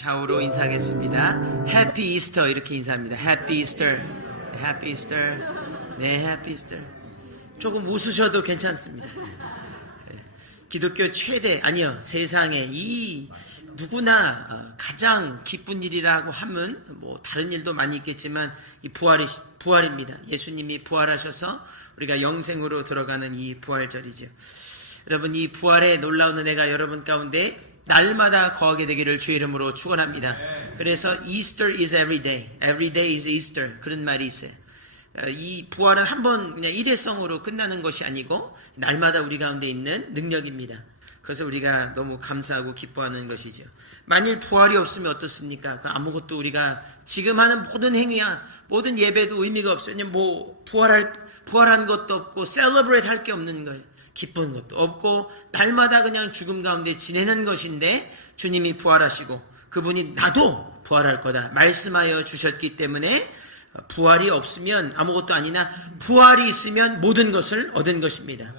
좌우로 인사하겠습니다. 해피 이스터 이렇게 인사합니다. 해피 이스터, 해피 이스터, 네, 해피 이스터. 조금 웃으셔도 괜찮습니다. 기독교 최대, 아니요, 세상에 이 누구나 가장 기쁜 일이라고 하면 뭐 다른 일도 많이 있겠지만 이 부활입니다. 예수님이 부활하셔서 우리가 영생으로 들어가는 이 부활절이죠. 여러분, 이 부활의 놀라운 은혜가 여러분 가운데 날마다 거하게 되기를 주의 이름으로 축원합니다. 그래서 Easter is every day is Easter, 그런 말이 있어요. 이 부활은 한번 그냥 일회성으로 끝나는 것이 아니고 날마다 우리 가운데 있는 능력입니다. 그래서 우리가 너무 감사하고 기뻐하는 것이죠. 만일 부활이 없으면 어떻습니까? 아무것도 우리가 지금 하는 모든 행위야, 모든 예배도 의미가 없어요. 그냥 뭐 부활한 것도 없고 셀러브레이트 할 게 없는 거예요. 기쁜 것도 없고 날마다 그냥 죽음 가운데 지내는 것인데, 주님이 부활하시고 그분이 나도 부활할 거다 말씀하여 주셨기 때문에 부활이 없으면 아무것도 아니나 부활이 있으면 모든 것을 얻은 것입니다.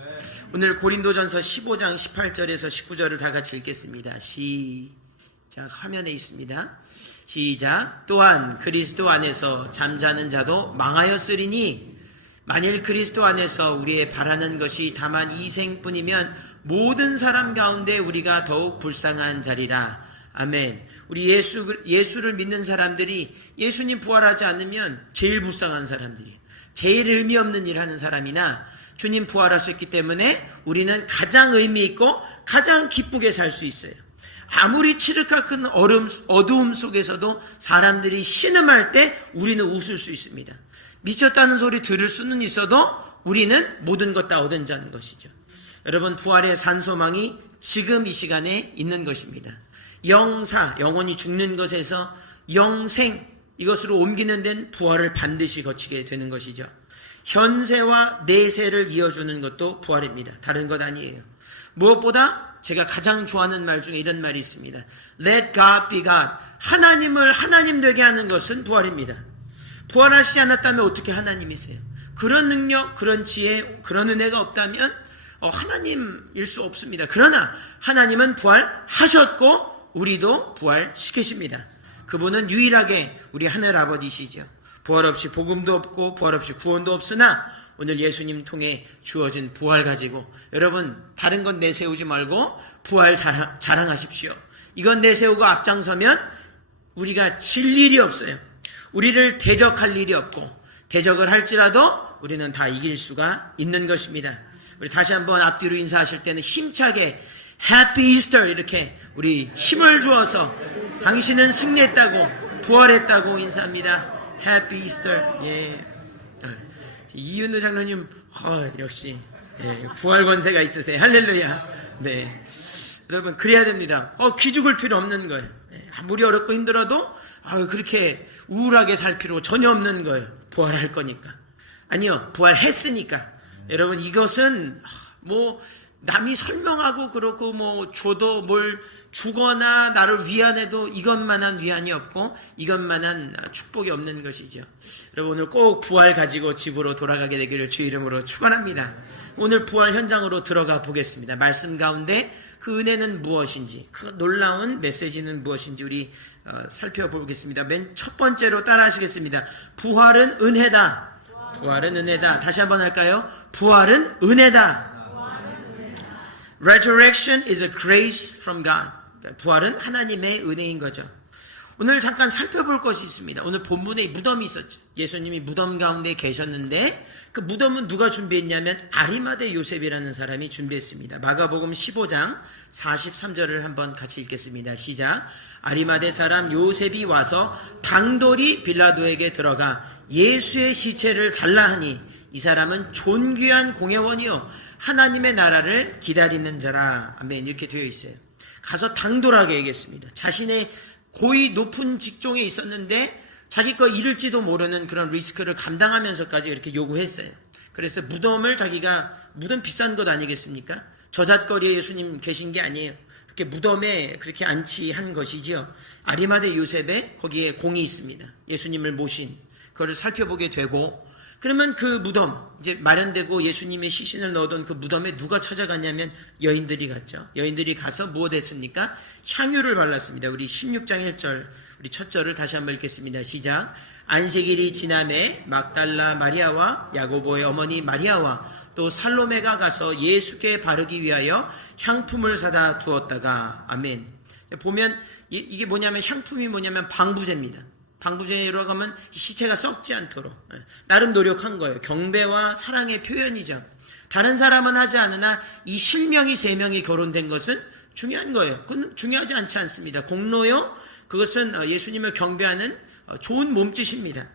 오늘 고린도전서 15장 18절에서 19절을 다 같이 읽겠습니다. 시작. 화면에 있습니다. 시작. 또한 그리스도 안에서 잠자는 자도 망하였으리니 만일 그리스도 안에서 우리의 바라는 것이 다만 이 생뿐이면 모든 사람 가운데 우리가 더욱 불쌍한 자리라. 아멘. 우리 예수를 믿는 사람들이 예수님 부활하지 않으면 제일 불쌍한 사람들이에요. 제일 의미 없는 일 하는 사람이나, 주님 부활하셨기 때문에 우리는 가장 의미 있고 가장 기쁘게 살 수 있어요. 아무리 칠흑과 큰 어두움 속에서도 사람들이 신음할 때 우리는 웃을 수 있습니다. 미쳤다는 소리 들을 수는 있어도 우리는 모든 것 다 얻은 자는 것이죠. 여러분, 부활의 산소망이 지금 이 시간에 있는 것입니다. 영원히 죽는 것에서 영생, 이것으로 옮기는 데는 부활을 반드시 거치게 되는 것이죠. 현세와 내세를 이어주는 것도 부활입니다. 다른 것 아니에요. 무엇보다 제가 가장 좋아하는 말 중에 이런 말이 있습니다. Let God be God. 하나님을 하나님 되게 하는 것은 부활입니다. 부활하시지 않았다면 어떻게 하나님이세요? 그런 능력, 그런 지혜, 그런 은혜가 없다면 하나님일 수 없습니다. 그러나 하나님은 부활하셨고 우리도 부활시키십니다. 그분은 유일하게 우리 하늘 아버지시죠. 부활 없이 복음도 없고 부활 없이 구원도 없으나 오늘 예수님 통해 주어진 부활 가지고 여러분, 다른 건 내세우지 말고 부활 자랑하십시오. 이건 내세우고 앞장서면 우리가 질 일이 없어요. 우리를 대적할 일이 없고, 대적을 할지라도 우리는 다 이길 수가 있는 것입니다. 우리 다시 한번 앞뒤로 인사하실 때는 힘차게 Happy Easter 이렇게 우리 힘을 주어서 당신은 승리했다고, 부활했다고 인사합니다. Happy Easter. 예. 이윤우 장로님, 역시 부활 권세가 있으세요. 할렐루야. 네. 여러분, 그래야 됩니다. 기죽을 필요 없는 거예요. 아무리 어렵고 힘들어도 그렇게 우울하게 살 필요 전혀 없는 거예요. 부활할 거니까. 아니요, 부활했으니까. 여러분, 이것은 뭐 남이 설명하고 그렇고 뭐 줘도 뭘 주거나 나를 위안해도 이것만한 위안이 없고 이것만한 축복이 없는 것이죠. 여러분, 오늘 꼭 부활 가지고 집으로 돌아가게 되기를 주 이름으로 축원합니다. 오늘 부활 현장으로 들어가 보겠습니다. 말씀 가운데 그 은혜는 무엇인지, 그 놀라운 메시지는 무엇인지 우리 살펴보겠습니다. 맨 첫 번째로 따라 하시겠습니다. 부활은 은혜다. 부활은 은혜다. 다시 한번 할까요? 부활은 은혜다. Resurrection is a grace from God. 부활은 하나님의 은혜인 거죠. 오늘 잠깐 살펴볼 것이 있습니다. 오늘 본문에 무덤이 있었죠. 예수님이 무덤 가운데 계셨는데 그 무덤은 누가 준비했냐면 아리마대 요셉이라는 사람이 준비했습니다. 마가복음 15장 43절을 한번 같이 읽겠습니다. 시작. 아리마대 사람 요셉이 와서 당돌이 빌라도에게 들어가 예수의 시체를 달라 하니 이 사람은 존귀한 공회원이요 하나님의 나라를 기다리는 자라. 아멘. 이렇게 되어 있어요. 가서 당돌하게 얘기했습니다. 자신의 고위 높은 직종에 있었는데 자기 거 잃을지도 모르는 그런 리스크를 감당하면서까지 이렇게 요구했어요. 그래서 무덤 비싼 것 아니겠습니까? 저잣거리에 예수님 계신 게 아니에요. 이렇게 무덤에 그렇게 안치한 것이지요. 아리마대 요셉에 거기에 공이 있습니다. 예수님을 모신 그거를 살펴보게 되고, 그러면 그 무덤, 이제 마련되고 예수님의 시신을 넣어둔 그 무덤에 누가 찾아갔냐면 여인들이 갔죠. 여인들이 가서 무엇 했습니까? 향유를 발랐습니다. 우리 16장 1절, 우리 첫 절을 다시 한번 읽겠습니다. 시작. 안식일이 지남에 막달라 마리아와 야고보의 어머니 마리아와 또 살로메가 가서 예수께 바르기 위하여 향품을 사다 두었다가. 아멘. 보면 이게 뭐냐면, 향품이 뭐냐면 방부제입니다. 방부제라고 하면 시체가 썩지 않도록 나름 노력한 거예요. 경배와 사랑의 표현이죠. 다른 사람은 하지 않으나 이 실명이 세 명이 결혼된 것은 중요한 거예요. 그건 중요하지 않지 않습니다. 공로요, 그것은 예수님을 경배하는 좋은 몸짓입니다.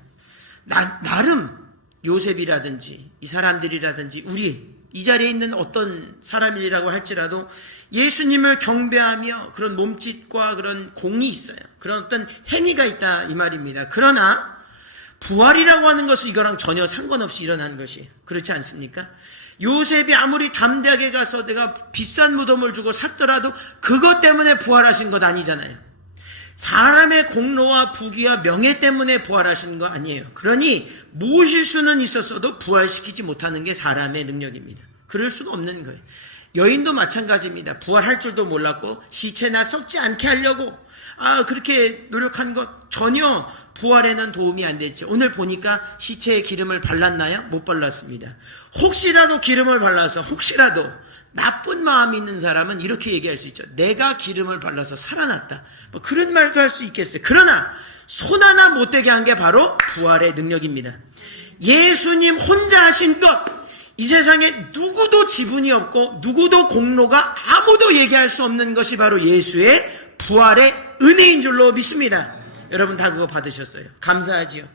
나름 요셉이라든지 이 사람들이라든지 우리 이 자리에 있는 어떤 사람이라고 할지라도 예수님을 경배하며 그런 몸짓과 그런 공이 있어요. 그런 어떤 행위가 있다 이 말입니다. 그러나 부활이라고 하는 것은 이거랑 전혀 상관없이 일어난 것이, 그렇지 않습니까? 요셉이 아무리 담대하게 가서 내가 비싼 무덤을 주고 샀더라도 그것 때문에 부활하신 것 아니잖아요. 사람의 공로와 부귀와 명예 때문에 부활하신 거 아니에요. 그러니 모실 수는 있었어도 부활시키지 못하는 게 사람의 능력입니다. 그럴 수가 없는 거예요. 여인도 마찬가지입니다. 부활할 줄도 몰랐고 시체나 썩지 않게 하려고 그렇게 노력한 것 전혀 부활에는 도움이 안 됐죠. 오늘 보니까 시체에 기름을 발랐나요? 못 발랐습니다. 혹시라도 기름을 발라서 혹시라도 나쁜 마음이 있는 사람은 이렇게 얘기할 수 있죠. 내가 기름을 발라서 살아났다. 뭐 그런 말도 할 수 있겠어요. 그러나 손 하나 못되게 한 게 바로 부활의 능력입니다. 예수님 혼자 하신 것, 이 세상에 누구도 지분이 없고 누구도 공로가 아무도 얘기할 수 없는 것이 바로 예수의 부활의 은혜인 줄로 믿습니다. 여러분 다 그거 받으셨어요. 감사하지요.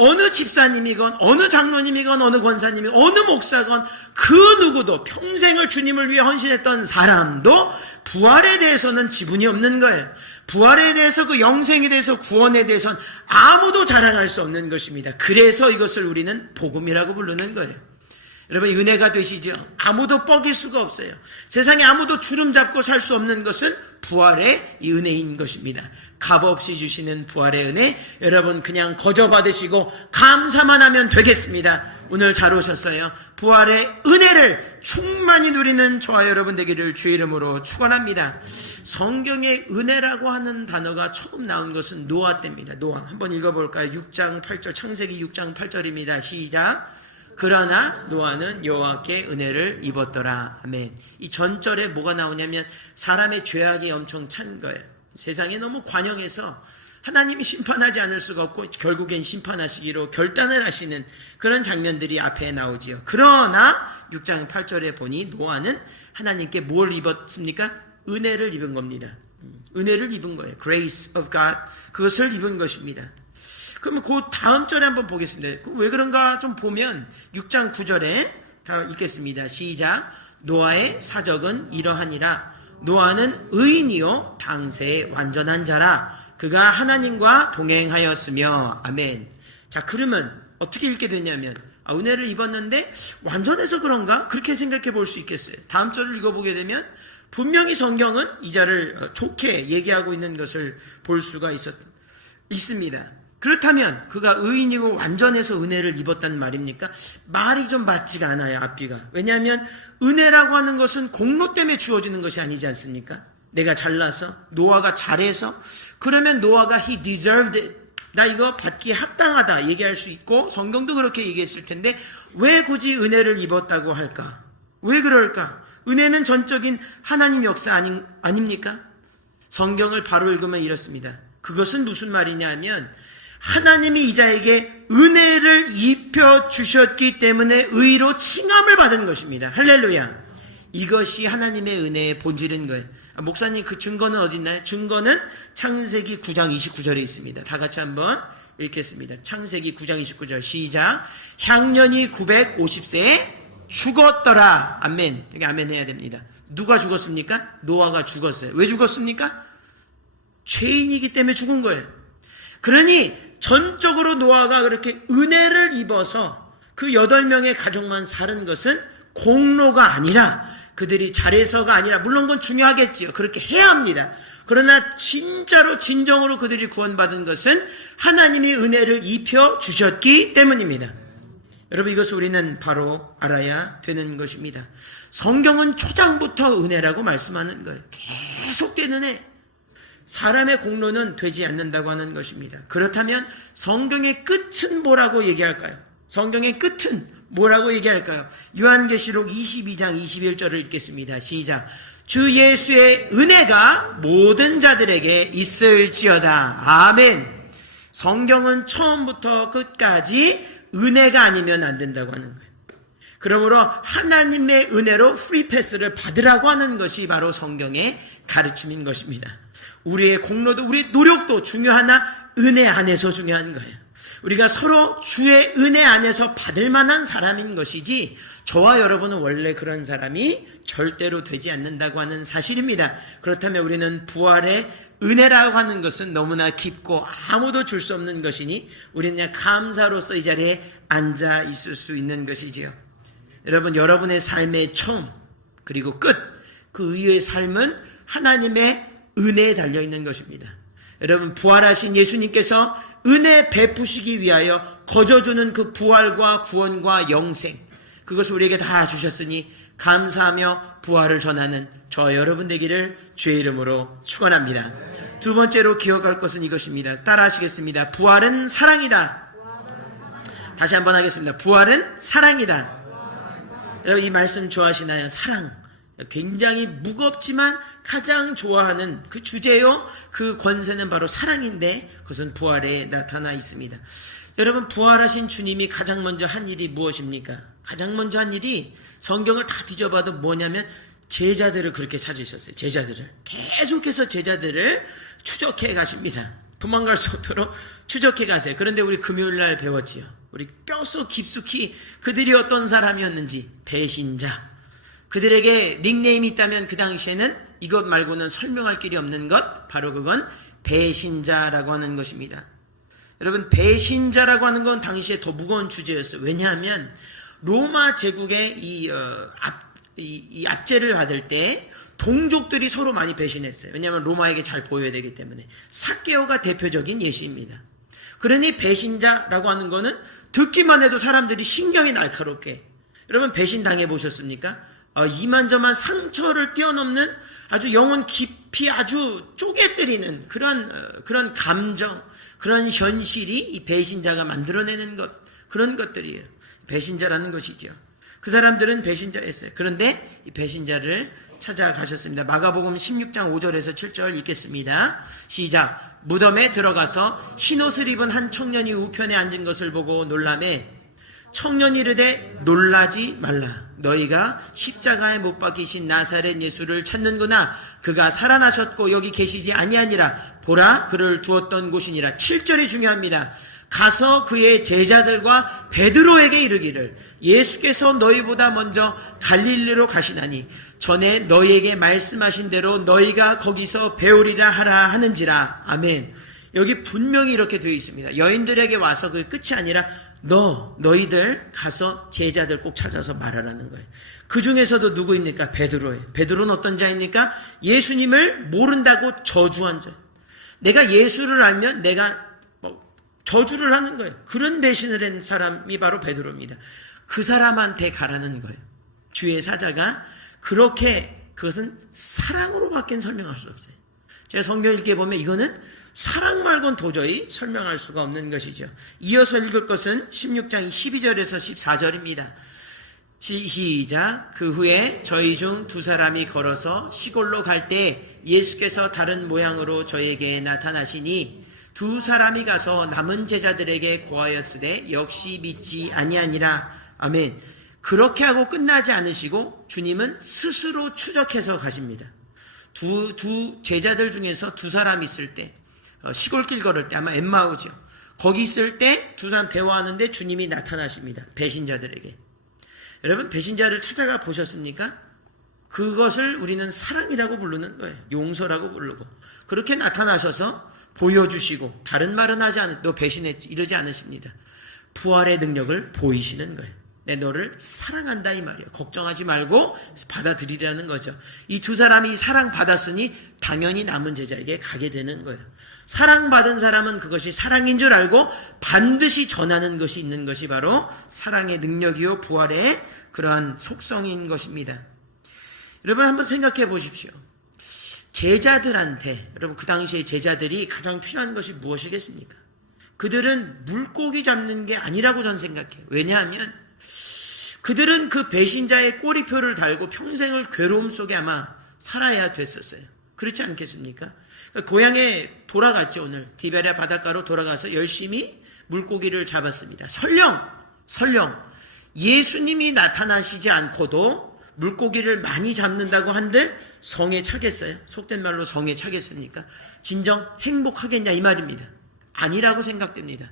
어느 집사님이건 어느 장로님이건 어느 권사님이건 어느 목사건 그 누구도 평생을 주님을 위해 헌신했던 사람도 부활에 대해서는 지분이 없는 거예요. 부활에 대해서, 그 영생에 대해서, 구원에 대해서는 아무도 자랑할 수 없는 것입니다. 그래서 이것을 우리는 복음이라고 부르는 거예요. 여러분 은혜가 되시죠? 아무도 뻐길 수가 없어요. 세상에 아무도 주름 잡고 살 수 없는 것은 부활의 이 은혜인 것입니다. 값없이 주시는 부활의 은혜, 여러분 그냥 거저 받으시고 감사만 하면 되겠습니다. 오늘 잘 오셨어요. 부활의 은혜를 충만히 누리는 저와 여러분 되기를 주의 이름으로 축원합니다. 성경에 은혜라고 하는 단어가 처음 나온 것은 노아 때입니다. 노아 한번 읽어볼까요? 6장 8절, 창세기 6장 8절입니다. 시작. 그러나 노아는 여호와께 은혜를 입었더라. 아멘. 이 전절에 뭐가 나오냐면 사람의 죄악이 엄청 찬 거예요. 세상에 너무 관영해서 하나님이 심판하지 않을 수가 없고 결국엔 심판하시기로 결단을 하시는 그런 장면들이 앞에 나오지요. 그러나 6장 8절에 보니 노아는 하나님께 뭘 입었습니까? 은혜를 입은 겁니다. 은혜를 입은 거예요. Grace of God, 그것을 입은 것입니다. 그러면 그 다음 절에 한번 보겠습니다. 왜 그런가 좀 보면 6장 9절에 다 읽겠습니다. 시작. 노아의 사적은 이러하니라. 노아는 의인이요 당세의 완전한 자라. 그가 하나님과 동행하였으며. 아멘. 자, 그러면 어떻게 읽게 되냐면 은혜를 입었는데 완전해서 그런가? 그렇게 생각해 볼 수 있겠어요. 다음 절을 읽어보게 되면 분명히 성경은 이 자를 좋게 얘기하고 있는 것을 볼 수가 있습니다. 그렇다면 그가 의인이고 완전해서 은혜를 입었단 말입니까? 말이 좀 맞지가 않아요. 앞뒤가. 왜냐하면 은혜라고 하는 것은 공로 때문에 주어지는 것이 아니지 않습니까? 내가 잘나서, 노아가 잘해서, 그러면 노아가 he deserved it, 나 이거 받기에 합당하다 얘기할 수 있고 성경도 그렇게 얘기했을 텐데 왜 굳이 은혜를 입었다고 할까? 왜 그럴까? 은혜는 전적인 하나님 역사 아닙니까? 성경을 바로 읽으면 이렇습니다. 그것은 무슨 말이냐 하면 하나님이 이자에게 은혜를 입혀주셨기 때문에 의로 칭함을 받은 것입니다. 할렐루야. 이것이 하나님의 은혜의 본질인 거예요. 목사님 그 증거는 어디 있나요? 증거는 창세기 9장 29절에 있습니다. 다 같이 한번 읽겠습니다. 창세기 9장 29절 시작. 향년이 950세에 죽었더라. 아멘. 여기 아멘 해야 됩니다. 누가 죽었습니까? 노아가 죽었어요. 왜 죽었습니까? 죄인이기 때문에 죽은 거예요. 그러니 전적으로 노아가 그렇게 은혜를 입어서 그 8명의 가족만 사는 것은 공로가 아니라 그들이 잘해서가 아니라, 물론 그건 중요하겠지요. 그렇게 해야 합니다. 그러나 진짜로 진정으로 그들이 구원받은 것은 하나님이 은혜를 입혀 주셨기 때문입니다. 여러분, 이것을 우리는 바로 알아야 되는 것입니다. 성경은 초장부터 은혜라고 말씀하는 거예요. 계속된 은혜. 사람의 공로는 되지 않는다고 하는 것입니다. 그렇다면 성경의 끝은 뭐라고 얘기할까요? 성경의 끝은 뭐라고 얘기할까요? 요한계시록 22장 21절을 읽겠습니다. 시작. 주 예수의 은혜가 모든 자들에게 있을지어다. 아멘. 성경은 처음부터 끝까지 은혜가 아니면 안 된다고 하는 거예요. 그러므로 하나님의 은혜로 프리패스를 받으라고 하는 것이 바로 성경의 가르침인 것입니다. 우리의 공로도 우리의 노력도 중요하나 은혜 안에서 중요한 거예요. 우리가 서로 주의 은혜 안에서 받을 만한 사람인 것이지 저와 여러분은 원래 그런 사람이 절대로 되지 않는다고 하는 사실입니다. 그렇다면 우리는 부활의 은혜라고 하는 것은 너무나 깊고 아무도 줄 수 없는 것이니 우리는 그냥 감사로서 이 자리에 앉아 있을 수 있는 것이지요. 여러분, 여러분의 삶의 처음 그리고 끝, 그 이후의 삶은 하나님의 은혜에 달려있는 것입니다. 여러분, 부활하신 예수님께서 은혜 베푸시기 위하여 거저주는 그 부활과 구원과 영생, 그것을 우리에게 다 주셨으니 감사하며 부활을 전하는 저와 여러분 되기를 주의 이름으로 축원합니다. 두 번째로 기억할 것은 이것입니다. 따라 하시겠습니다. 부활은 사랑이다. 다시 한번 하겠습니다. 부활은 사랑이다. 여러분, 이 말씀 좋아하시나요? 사랑. 굉장히 무겁지만 가장 좋아하는 그 주제요, 그 권세는 바로 사랑인데 그것은 부활에 나타나 있습니다. 여러분, 부활하신 주님이 가장 먼저 한 일이 무엇입니까? 가장 먼저 한 일이 성경을 다 뒤져봐도 뭐냐면 제자들을 그렇게 찾으셨어요. 제자들을 계속해서 제자들을 추적해 가십니다. 도망갈 수 없도록 추적해 가세요. 그런데 우리 금요일날 배웠지요. 우리 뼛속 깊숙이 그들이 어떤 사람이었는지. 배신자. 그들에게 닉네임이 있다면 그 당시에는 이것 말고는 설명할 길이 없는 것, 바로 그건 배신자라고 하는 것입니다. 여러분, 배신자라고 하는 건 당시에 더 무거운 주제였어요. 왜냐하면 로마 제국의 이 압제를 받을 때 동족들이 서로 많이 배신했어요. 왜냐하면 로마에게 잘 보여야 되기 때문에. 삭개오가 대표적인 예시입니다. 그러니 배신자라고 하는 거는 듣기만 해도 사람들이 신경이 날카롭게. 여러분, 배신 당해보셨습니까? 이만저만 상처를 뛰어넘는 아주 영혼 깊이 아주 쪼개뜨리는 그런 감정, 그런 현실이 이 배신자가 만들어내는 것, 그런 것들이에요. 배신자라는 것이죠. 그 사람들은 배신자였어요. 그런데 이 배신자를 찾아가셨습니다. 마가복음 16장 5절에서 7절 읽겠습니다. 시작. 무덤에 들어가서 흰옷을 입은 한 청년이 우편에 앉은 것을 보고 놀라매 청년이 이르되 놀라지 말라. 너희가 십자가에 못 박히신 나사렛 예수를 찾는구나. 그가 살아나셨고 여기 계시지 아니하니라. 보라, 그를 두었던 곳이니라. 7절이 중요합니다. 가서 그의 제자들과 베드로에게 이르기를 예수께서 너희보다 먼저 갈릴리로 가시나니 전에 너희에게 말씀하신 대로 너희가 거기서 배우리라 하라 하는지라. 아멘. 여기 분명히 이렇게 되어 있습니다. 여인들에게 와서 그게 끝이 아니라 너희들 가서 제자들 꼭 찾아서 말하라는 거예요. 그 중에서도 누구입니까? 베드로예요. 베드로는 어떤 자입니까? 예수님을 모른다고 저주한 자. 내가 예수를 알면 내가 저주를 하는 거예요. 그런 배신을 한 사람이 바로 베드로입니다. 그 사람한테 가라는 거예요. 주의 사자가 그렇게, 그것은 사랑으로밖에 설명할 수 없어요. 제가 성경 읽게 보면 이거는 사랑 말고는 도저히 설명할 수가 없는 것이죠. 이어서 읽을 것은 16장 12절에서 14절입니다. 시작. 그 후에 저희 중 두 사람이 걸어서 시골로 갈 때 예수께서 다른 모양으로 저에게 나타나시니 두 사람이 가서 남은 제자들에게 고하였으되 역시 믿지 아니하니라. 아멘. 그렇게 하고 끝나지 않으시고 주님은 스스로 추적해서 가십니다. 두 제자들 중에서 두 사람 있을 때, 시골길 걸을 때, 아마 엠마우죠. 거기 있을 때 두 사람 대화하는데 주님이 나타나십니다. 배신자들에게. 여러분, 배신자를 찾아가 보셨습니까? 그것을 우리는 사랑이라고 부르는 거예요. 용서라고 부르고. 그렇게 나타나셔서 보여주시고, 다른 말은 하지 않으, 너 배신했지, 이러지 않으십니다. 부활의 능력을 보이시는 거예요. 내 너를 사랑한다 이 말이에요. 걱정하지 말고 받아들이라는 거죠. 이 두 사람이 사랑받았으니 당연히 남은 제자에게 가게 되는 거예요. 사랑받은 사람은 그것이 사랑인 줄 알고 반드시 전하는 것이 있는 것이 바로 사랑의 능력이요 부활의 그러한 속성인 것입니다. 여러분 한번 생각해 보십시오. 제자들한테, 여러분 그 당시에 제자들이 가장 필요한 것이 무엇이겠습니까? 그들은 물고기 잡는 게 아니라고 저는 생각해요. 왜냐하면 그들은 그 배신자의 꼬리표를 달고 평생을 괴로움 속에 아마 살아야 됐었어요. 그렇지 않겠습니까? 그러니까 고향에 돌아갔죠. 오늘 디베랴 바닷가로 돌아가서 열심히 물고기를 잡았습니다. 설령 예수님이 나타나시지 않고도 물고기를 많이 잡는다고 한들 성에 차겠어요? 속된 말로 성에 차겠습니까? 진정 행복하겠냐 이 말입니다. 아니라고 생각됩니다.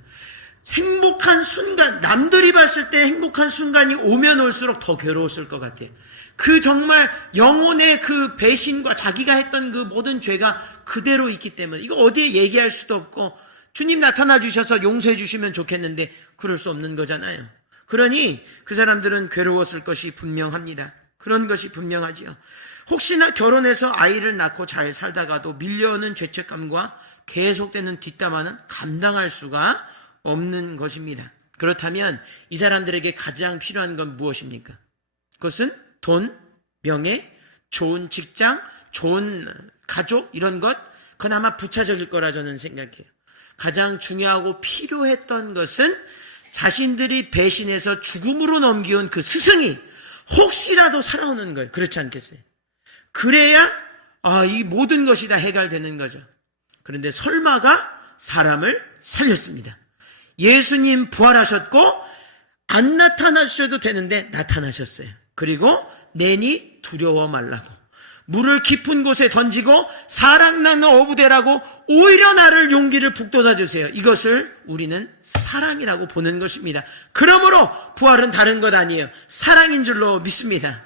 행복한 순간, 남들이 봤을 때 행복한 순간이 오면 올수록 더 괴로웠을 것 같아요. 그 정말 영혼의 그 배신과 자기가 했던 그 모든 죄가 그대로 있기 때문에 이거 어디에 얘기할 수도 없고 주님 나타나 주셔서 용서해 주시면 좋겠는데 그럴 수 없는 거잖아요. 그러니 그 사람들은 괴로웠을 것이 분명합니다. 그런 것이 분명하지요. 혹시나 결혼해서 아이를 낳고 잘 살다가도 밀려오는 죄책감과 계속되는 뒷담화는 감당할 수가 없는 것입니다. 그렇다면 이 사람들에게 가장 필요한 건 무엇입니까? 그것은 돈, 명예, 좋은 직장, 좋은 가족 이런 것 그건 아마 부차적일 거라 저는 생각해요. 가장 중요하고 필요했던 것은 자신들이 배신해서 죽음으로 넘겨온 그 스승이 혹시라도 살아오는 거예요. 그렇지 않겠어요? 그래야 이 모든 것이 다 해결되는 거죠. 그런데 설마가 사람을 살렸습니다. 예수님 부활하셨고 안 나타나셔도 되는데 나타나셨어요. 그리고 내니 두려워 말라고 물을 깊은 곳에 던지고 사랑 나는 어부대라고 오히려 나를 용기를 북돋아 주세요. 이것을 우리는 사랑이라고 보는 것입니다. 그러므로 부활은 다른 것 아니에요. 사랑인 줄로 믿습니다.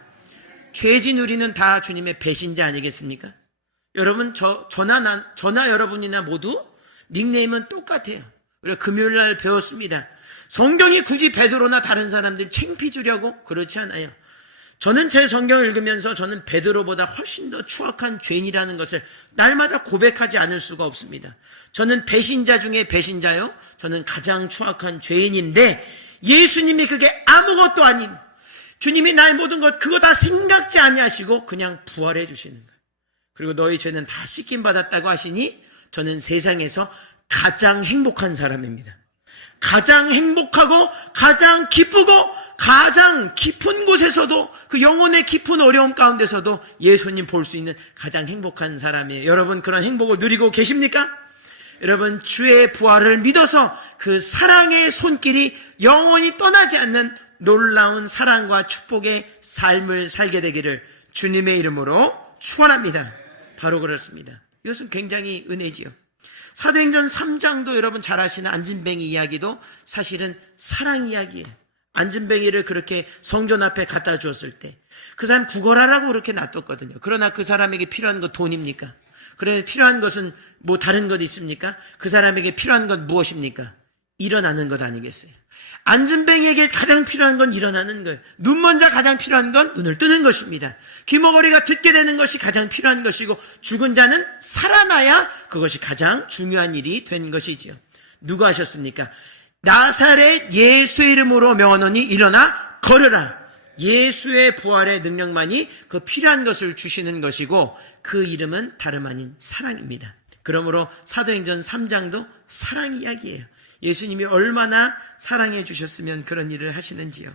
죄진 우리는 다 주님의 배신자 아니겠습니까? 여러분 저나 여러분이나 모두 닉네임은 똑같아요. 우리가 금요일날 배웠습니다. 성경이 굳이 베드로나 다른 사람들 창피 주려고 그렇지 않아요. 저는 제 성경을 읽으면서 저는 베드로보다 훨씬 더 추악한 죄인이라는 것을 날마다 고백하지 않을 수가 없습니다. 저는 배신자 중에 배신자요. 저는 가장 추악한 죄인인데 예수님이 그게 아무것도 아닌 주님이 나의 모든 것 그거 다 생각지 아니하시고 그냥 부활해 주시는 거예요. 그리고 너희 죄는 다 씻김 받았다고 하시니 저는 세상에서 가장 행복한 사람입니다. 가장 행복하고 가장 기쁘고 가장 깊은 곳에서도 그 영혼의 깊은 어려움 가운데서도 예수님 볼 수 있는 가장 행복한 사람이에요. 여러분 그런 행복을 누리고 계십니까? 여러분 주의 부활을 믿어서 그 사랑의 손길이 영원히 떠나지 않는 놀라운 사랑과 축복의 삶을 살게 되기를 주님의 이름으로 축원합니다. 바로 그렇습니다. 이것은 굉장히 은혜지요. 사도행전 3장도 여러분 잘 아시는 안진뱅이 이야기도 사실은 사랑 이야기예요. 안진뱅이를 그렇게 성전 앞에 갖다 주었을 때 그 사람 구걸하라고 그렇게 놔뒀거든요. 그러나 그 사람에게 필요한 것 돈입니까? 그래 필요한 것은 뭐 다른 것 있습니까? 그 사람에게 필요한 것 무엇입니까? 일어나는 것 아니겠어요? 안진뱅이에게 가장 필요한 건 일어나는 거예요. 눈먼 자 가장 필요한 건 눈을 뜨는 것입니다. 귀머거리가 듣게 되는 것이 가장 필요한 것이고 죽은 자는 살아나야 그것이 가장 중요한 일이 된 것이지요. 누가 하셨습니까? 나사렛 예수의 이름으로 명하노니 일어나 걸으라. 예수의 부활의 능력만이 그 필요한 것을 주시는 것이고 그 이름은 다름 아닌 사랑입니다. 그러므로 사도행전 3장도 사랑 이야기예요. 예수님이 얼마나 사랑해 주셨으면 그런 일을 하시는지요.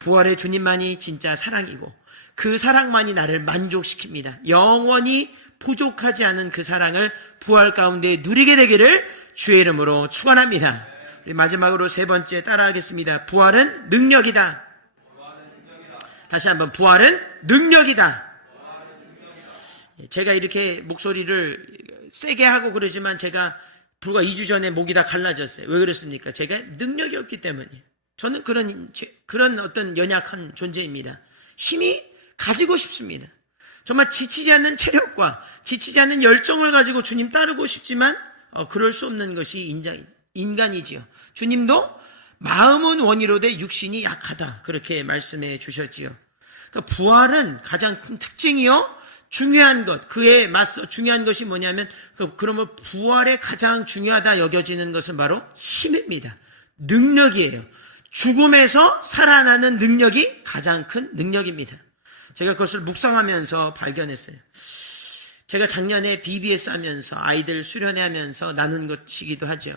부활의 주님만이 진짜 사랑이고 그 사랑만이 나를 만족시킵니다. 영원히 부족하지 않은 그 사랑을 부활 가운데 누리게 되기를 주의 이름으로 축원합니다. 우리 마지막으로 세 번째 따라하겠습니다. 부활은 능력이다. 다시 한번 부활은 능력이다. 제가 이렇게 목소리를 세게 하고 그러지만 제가 불과 2주 전에 목이 다 갈라졌어요. 왜 그랬습니까? 제가 능력이 없기 때문이에요. 저는 그런 어떤 연약한 존재입니다. 힘이 가지고 싶습니다. 정말 지치지 않는 체력과 지치지 않는 열정을 가지고 주님 따르고 싶지만 그럴 수 없는 것이 인간이지요. 주님도 마음은 원이로되 육신이 약하다. 그렇게 말씀해 주셨지요. 그러니까 부활은 가장 큰 특징이요. 중요한 것, 그에 맞서 중요한 것이 뭐냐면, 그러면 부활에 가장 중요하다 여겨지는 것은 바로 힘입니다. 능력이에요. 죽음에서 살아나는 능력이 가장 큰 능력입니다. 제가 그것을 묵상하면서 발견했어요. 제가 작년에 BBS 하면서 아이들 수련회 하면서 나눈 것이기도 하죠.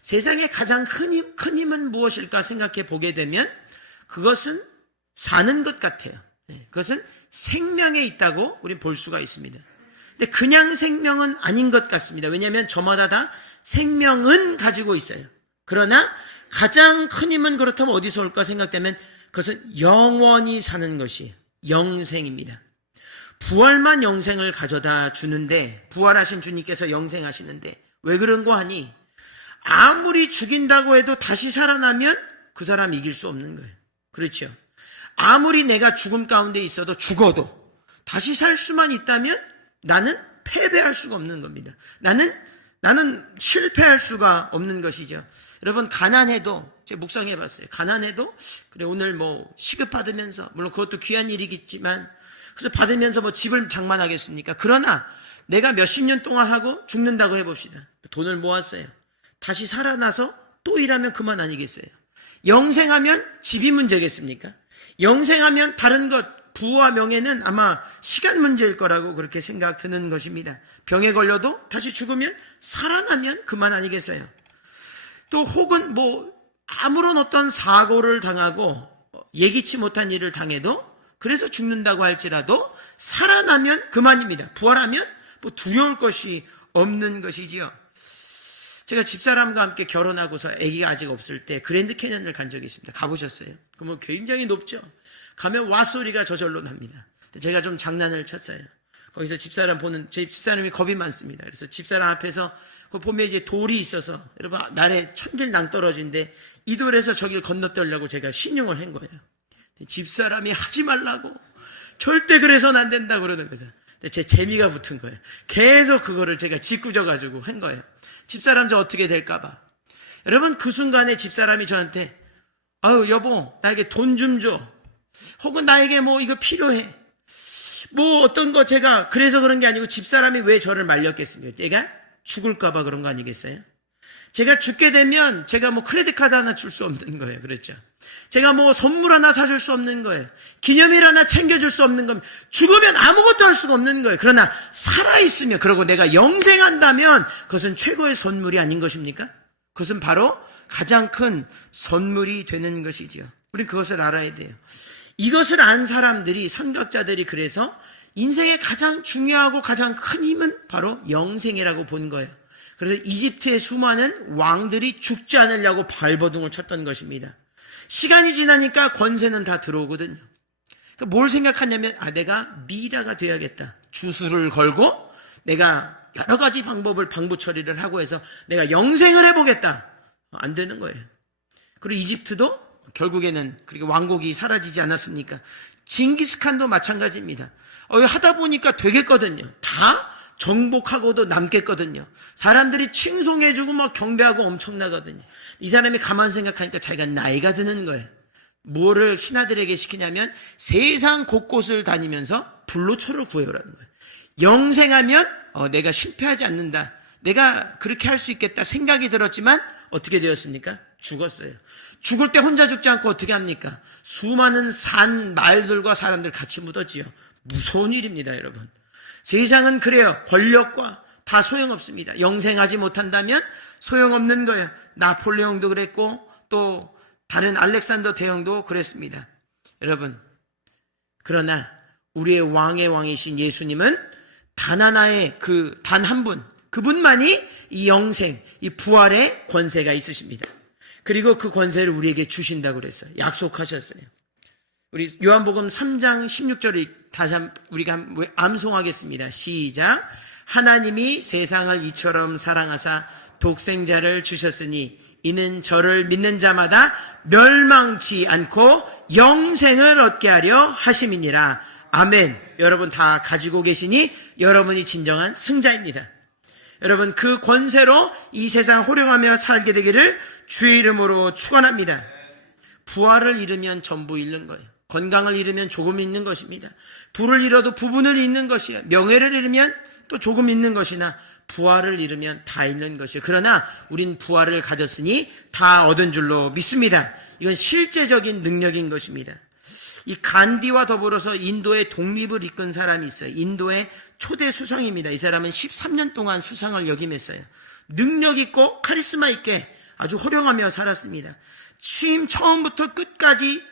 세상에 가장 큰 힘은 무엇일까 생각해 보게 되면 그것은 사는 것 같아요. 그것은 생명에 있다고 우리는 볼 수가 있습니다. 근데 그냥 생명은 아닌 것 같습니다. 왜냐하면 저마다 다 생명은 가지고 있어요. 그러나 가장 큰 힘은 그렇다면 어디서 올까 생각되면 그것은 영원히 사는 것이 영생입니다. 부활만 영생을 가져다 주는데, 부활하신 주님께서 영생하시는데 왜 그런 거 하니? 아무리 죽인다고 해도 다시 살아나면 그 사람 이길 수 없는 거예요. 그렇죠? 아무리 내가 죽음 가운데 있어도 죽어도 다시 살 수만 있다면 나는 패배할 수가 없는 겁니다. 나는 실패할 수가 없는 것이죠. 여러분, 가난해도, 제가 묵상해 봤어요. 가난해도, 그래, 오늘 뭐 시급 받으면서, 물론 그것도 귀한 일이겠지만, 그래서 받으면서 집을 장만하겠습니까? 그러나 내가 몇십 년 동안 하고 죽는다고 해봅시다. 돈을 모았어요. 다시 살아나서 또 일하면 그만 아니겠어요? 영생하면 집이 문제겠습니까? 영생하면 다른 것, 부와 명예는 아마 시간 문제일 거라고 그렇게 생각 드는 것입니다. 병에 걸려도 다시 죽으면, 살아나면 그만 아니겠어요? 또 혹은 아무런 어떤 사고를 당하고 예기치 못한 일을 당해도 그래서 죽는다고 할지라도 살아나면 그만입니다. 부활하면 두려울 것이 없는 것이지요. 제가 집사람과 함께 결혼하고서 아기가 아직 없을 때 그랜드 캐년을 간 적이 있습니다. 가보셨어요? 그러면 굉장히 높죠. 가면 와 소리가 저절로 납니다. 제가 좀 장난을 쳤어요. 거기서 제 집사람이 겁이 많습니다. 그래서 집사람 앞에서 보면 이제 돌이 있어서, 여러분, 날에 천길 낭떠러진데 이 돌에서 저길 건너뛰려고 제가 신용을 한 거예요. 집사람이 하지 말라고, 절대 그래서는 안 된다고 그러는 거죠. 제 재미가 붙은 거예요. 계속 그거를 제가 짓궂어가지고 한 거예요. 집사람 저 어떻게 될까봐. 여러분, 그 순간에 집사람이 저한테, 아유, 여보, 나에게 돈 좀 줘. 혹은 나에게 이거 필요해. 어떤 거 제가, 그래서 그런 게 아니고 집사람이 왜 저를 말렸겠습니까? 제가 죽을까봐 그런 거 아니겠어요? 제가 죽게 되면 제가 크레딧 카드 하나 줄 수 없는 거예요. 그렇죠? 제가 선물 하나 사줄 수 없는 거예요. 기념일 하나 챙겨줄 수 없는 겁니다. 죽으면 아무것도 할 수가 없는 거예요. 그러나 살아있으면, 그리고 내가 영생한다면 그것은 최고의 선물이 아닌 것입니까? 그것은 바로 가장 큰 선물이 되는 것이지요. 우리 그것을 알아야 돼요. 이것을 안 사람들이, 선각자들이 그래서 인생의 가장 중요하고 가장 큰 힘은 바로 영생이라고 본 거예요. 그래서 이집트의 수많은 왕들이 죽지 않으려고 발버둥을 쳤던 것입니다. 시간이 지나니까 권세는 다 들어오거든요. 그러니까 뭘 생각하냐면, 내가 미라가 돼야겠다. 주술을 걸고 내가 여러 가지 방부 처리를 하고 해서 내가 영생을 해보겠다. 안 되는 거예요. 그리고 이집트도 결국에는 그렇게 왕국이 사라지지 않았습니까? 징기스칸도 마찬가지입니다. 하다 보니까 되겠거든요. 다 정복하고도 남겠거든요. 사람들이 칭송해주고 경배하고 엄청나거든요. 이 사람이 가만 생각하니까 자기가 나이가 드는 거예요. 뭐를 신하들에게 시키냐면 세상 곳곳을 다니면서 불로초를 구해오라는 거예요. 영생하면 내가 실패하지 않는다. 내가 그렇게 할 수 있겠다 생각이 들었지만 어떻게 되었습니까? 죽었어요. 죽을 때 혼자 죽지 않고 어떻게 합니까? 수많은 산, 말들과 사람들 같이 묻었지요. 무서운 일입니다, 여러분. 세상은 그래요. 권력과 다 소용없습니다. 영생하지 못한다면 소용없는 거예요. 나폴레옹도 그랬고 또 다른 알렉산더 대왕도 그랬습니다. 여러분, 그러나 우리의 왕의 왕이신 예수님은 단 하나의 단 한 분, 그분만이 이 영생, 이 부활의 권세가 있으십니다. 그리고 그 권세를 우리에게 주신다고 그랬어요. 약속하셨어요. 우리 요한복음 3장 16절에 다시 우리가 암송하겠습니다. 시작. 하나님이 세상을 이처럼 사랑하사 독생자를 주셨으니 이는 저를 믿는 자마다 멸망치 않고 영생을 얻게 하려 하심이니라. 아멘. 여러분 다 가지고 계시니 여러분이 진정한 승자입니다. 여러분, 그 권세로 이 세상 호령하며 살게 되기를 주의 이름으로 축원합니다. 부활을 잃으면 전부 잃는 거예요. 건강을 잃으면 조금 잃는 것입니다. 부를 잃어도 부분을 잃는 것이에요. 명예를 잃으면 또 조금 잃는 것이나 부활을 잃으면 다 잃는 것이에요. 그러나 우린 부활을 가졌으니 다 얻은 줄로 믿습니다. 이건 실제적인 능력인 것입니다. 이 간디와 더불어서 인도의 독립을 이끈 사람이 있어요. 인도의 초대 수상입니다. 이 사람은 13년 동안 수상을 역임했어요. 능력 있고 카리스마 있게 아주 호령하며 살았습니다. 취임 처음부터 끝까지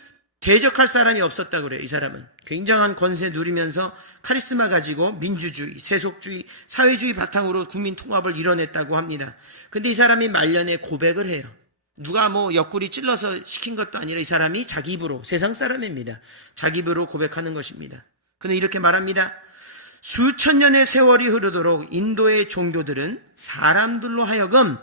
대적할 사람이 없었다고 그래요. 이 사람은 굉장한 권세 누리면서 카리스마 가지고 민주주의, 세속주의, 사회주의 바탕으로 국민 통합을 이뤄냈다고 합니다. 근데 이 사람이 말년에 고백을 해요. 누가 뭐 옆구리 찔러서 시킨 것도 아니라 이 사람이 자기 입으로, 세상 사람입니다. 자기 입으로 고백하는 것입니다. 그는 이렇게 말합니다. 수천 년의 세월이 흐르도록 인도의 종교들은 사람들로 하여금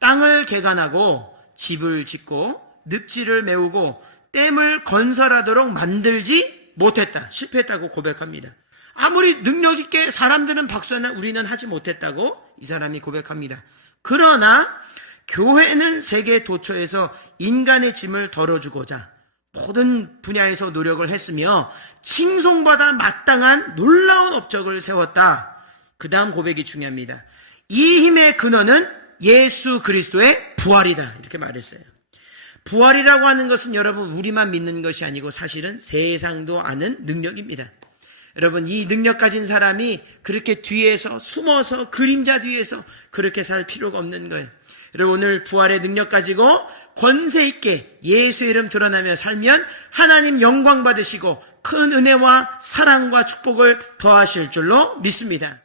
땅을 개간하고 집을 짓고 늪지를 메우고 댐을 건설하도록 만들지 못했다. 실패했다고 고백합니다. 아무리 능력 있게 사람들은 박수하나 우리는 하지 못했다고 이 사람이 고백합니다. 그러나 교회는 세계 도처에서 인간의 짐을 덜어주고자 모든 분야에서 노력을 했으며 칭송받아 마땅한 놀라운 업적을 세웠다. 그 다음 고백이 중요합니다. 이 힘의 근원은 예수 그리스도의 부활이다. 이렇게 말했어요. 부활이라고 하는 것은 여러분 우리만 믿는 것이 아니고 사실은 세상도 아는 능력입니다. 여러분 이 능력 가진 사람이 그렇게 뒤에서 숨어서 그림자 뒤에서 그렇게 살 필요가 없는 거예요. 여러분 오늘 부활의 능력 가지고 권세 있게 예수의 이름 드러나며 살면 하나님 영광 받으시고 큰 은혜와 사랑과 축복을 더하실 줄로 믿습니다.